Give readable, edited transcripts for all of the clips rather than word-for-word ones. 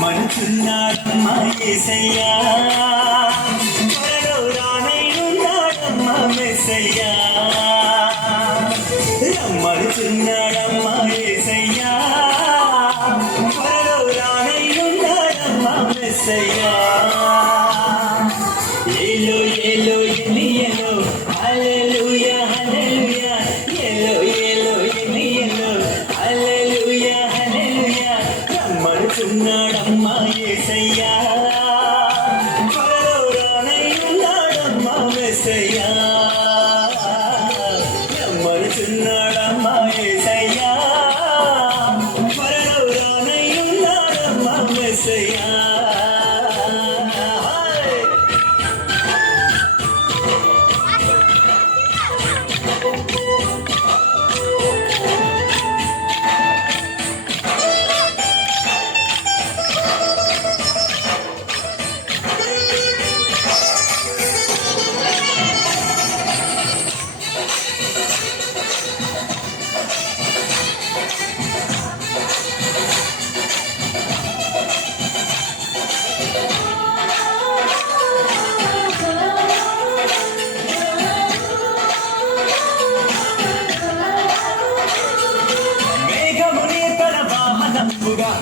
రమ్మనుచున్నాడమ్మా యేసయ్యా, త్వరలో రానయ్యున్నాడమ్మా మెస్సయ్యా. రమ్మనుచున్నాడమ్మా యేసయ్యా, త్వరలో రానయ్యున్నాడమ్మా మెస్సయ్యా. ఏలో ఏలో ఎలియలో హల్లెలూయా హల్లెలూయా, ఏలో ఏలో ఎలియలో హల్లెలూయా హల్లెలూయా. రమ్మనుచున్నాడమ్మా యేసయ్యా, త్వరలో రానయ్యున్నాడమ్మా మెస్సయ్యా. రమ్మనుచున్నాడమ్మా యేసయ్యా, త్వరలో రానయ్యున్నాడమ్మా మెస్సయ్యా.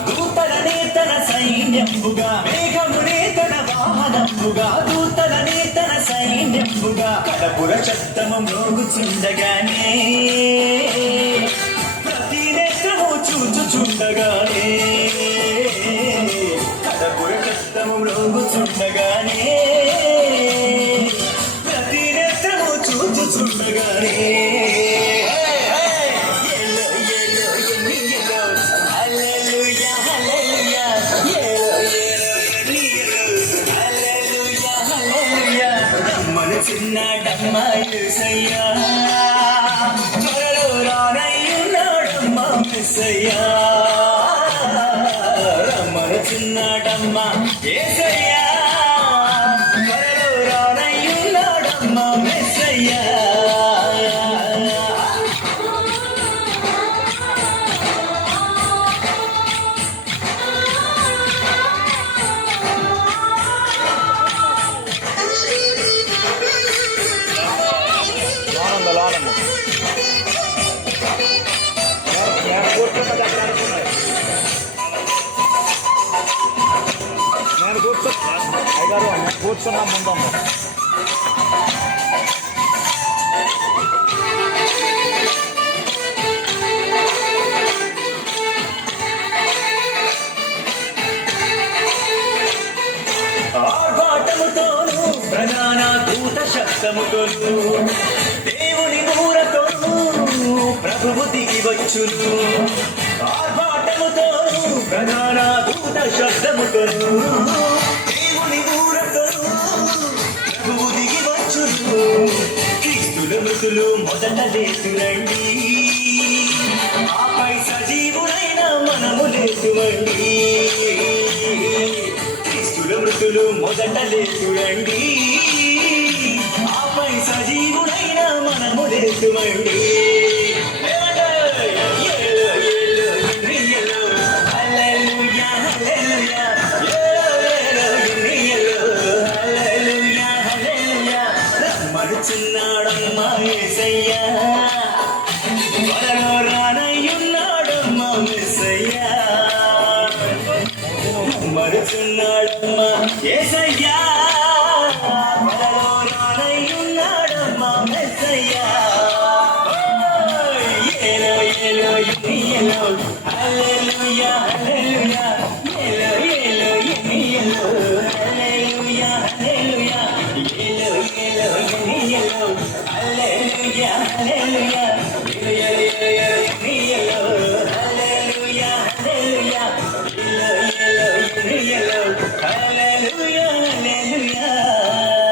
దూతలనే తన సైన్యంబుగా, మేఘమునే తన వాహనంబుగా, దూతలనే తన సైన్యంబుగా, కడపుర శబ్దము మ్రోగుచుండగానే, ప్రతి నేత్రము చూచుచుండగానే, కడపుర శబ్దము మ్రోగుచుండగానే, ప్రతి నేత్రము చూచుచుండగానే. రమ్మనుచున్నాడమ్మా యేసయ్యా, త్వరలో రానయ్యున్నాడమ్మా మెస్సయ్యా. రమ్మనుచున్నాడమ్మా యేసయ్యా, త్వరలో రానయ్యున్నాడమ్మా మెస్సయ్యా. నేను కూర్చున్నా ముందమ్మ. ఆర్భాటముతోను ప్రధాన దూత శబ్దముతోను, దేవుని బూరతోను ప్రభువు దిగి వచ్చును. ఆర్భాటముతోను ప్రధాన దూత శబ్దముతోను, దేవుని బూరతోను ప్రభువు దిగి వచ్చును. క్రీస్తుల మృతులు మొదట లేచురండి, ఆపై సజీవులైన మనము లేచువండి. మృతులు మొదట లేచురండి, ఆపై సజీవుడైన మనము లేచువండి. రమ్మనుచున్నాడమ్మా యేసయ్యా, త్వరలో రానయ్యున్నాడమ్మా మెస్సయ్యా. రమ్మనుచున్నాడమ్మా యేసయ్యా, త్వరలో రానయ్యున్నాడమ్మా మెస్సయ్యా. ఏలో ఏలో ఎనియలో హల్లెలూయా హల్లెలూయా, ఏలో ఏలో ఎనియలో హల్లెలూయా హల్లెలూయా, ఏలో ఏలో ఎనియలో హల్లెలూయా హల్లెలూయా, ఏలో ఏలో